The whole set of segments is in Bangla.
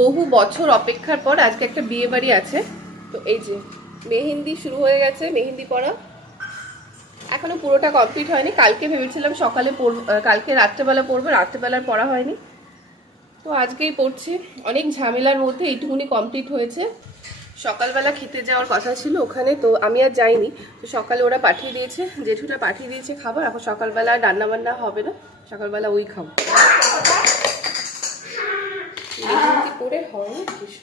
বহু বছর অপেক্ষার পর আজকে একটা বিয়ে বাড়ি আছে। তো এই যে মেহেন্দি শুরু হয়ে গেছে, মেহেন্দি পরা এখনো পুরোটা কমপ্লিট হয়নি। কালকে ভেবেছিলাম সকালে পড়ব, কালকে রাত্রেবেলা পড়বো, রাত্রেবেলার পড়া হয়নি, তো আজকেই পড়ছি। অনেক ঝামেলার মধ্যে এইটুকুনি কমপ্লিট হয়েছে। সকালবেলা খেতে যাওয়ার কথা ছিল ওখানে, তো আমি আর যাইনি। তো সকালে ওরা পাঠিয়ে দিয়েছে, জেঠুটা পাঠিয়ে দিয়েছে খাবার। এখন সকালবেলা রান্না বান্না হবে না, সকালবেলা ওই খাবো। মেহেন্দি পরে হয় না কিছু,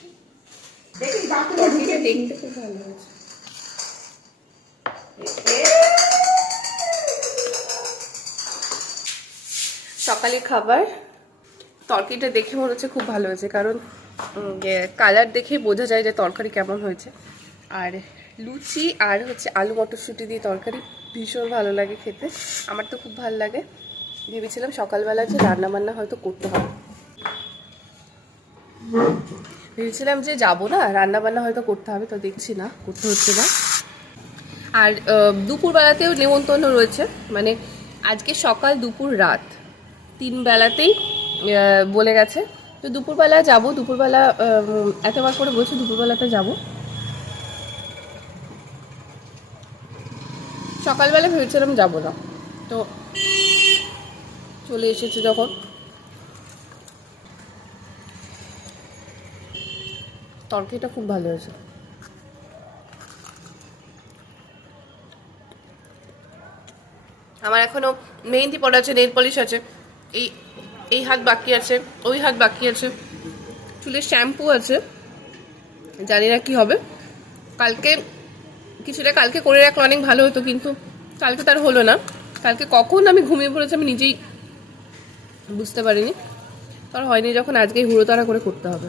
দেখতে খুব ভালো হয়েছে। সকালে খাবার তরকারিটা দেখে মনে হচ্ছে খুব ভালো হয়েছে, কারণ কালার দেখে বোঝা যায় যে তরকারি কেমন হয়েছে। আর লুচি আর হচ্ছে আলু মটরশুঁটি দিয়ে তরকারি ভীষণ ভালো লাগে খেতে, আমার তো খুব ভালো লাগে। ভেবেছিলাম সকালবেলা যে রান্না বান্না হয়তো করতে হবে, ভেবেছিলাম যে যাবো না, রান্না বান্না হয়তো করতে হবে, তো দেখছি না, করতে হচ্ছে না। আর দুপুরবেলাতেও নেমন্তন্ন রয়েছে, মানে আজকে সকাল দুপুর রাত 3 বেলাতেই বলে গেছে। তো দুপুরবেলা যাবো, দুপুরবেলা এতবার করে বলছি দুপুরবেলাটা যাব। সকালবেলা ভেবেছিলাম যাবো না, তো চলে এসেছে যখন। তরকারিটা খুব ভালো হয়েছে। আমার এখনো মেহেন্দি পড়া আছে, নেল পলিশ আছে, এই এই হাত বাকি আছে, ওই হাত বাকি আছে, চুলের শ্যাম্পু আছে, জানি না কি হবে। কালকে কিছুটা কালকে করে রাখলে অনেক ভালো হতো, কিন্তু কালকে তার হলো না। কালকে কখন আমি ঘুমিয়ে পড়েছি আমি নিজেই বুঝতে পারিনি, তার হয়নি, যখন আজকেই হুড়োতাড়া করে করতে হবে।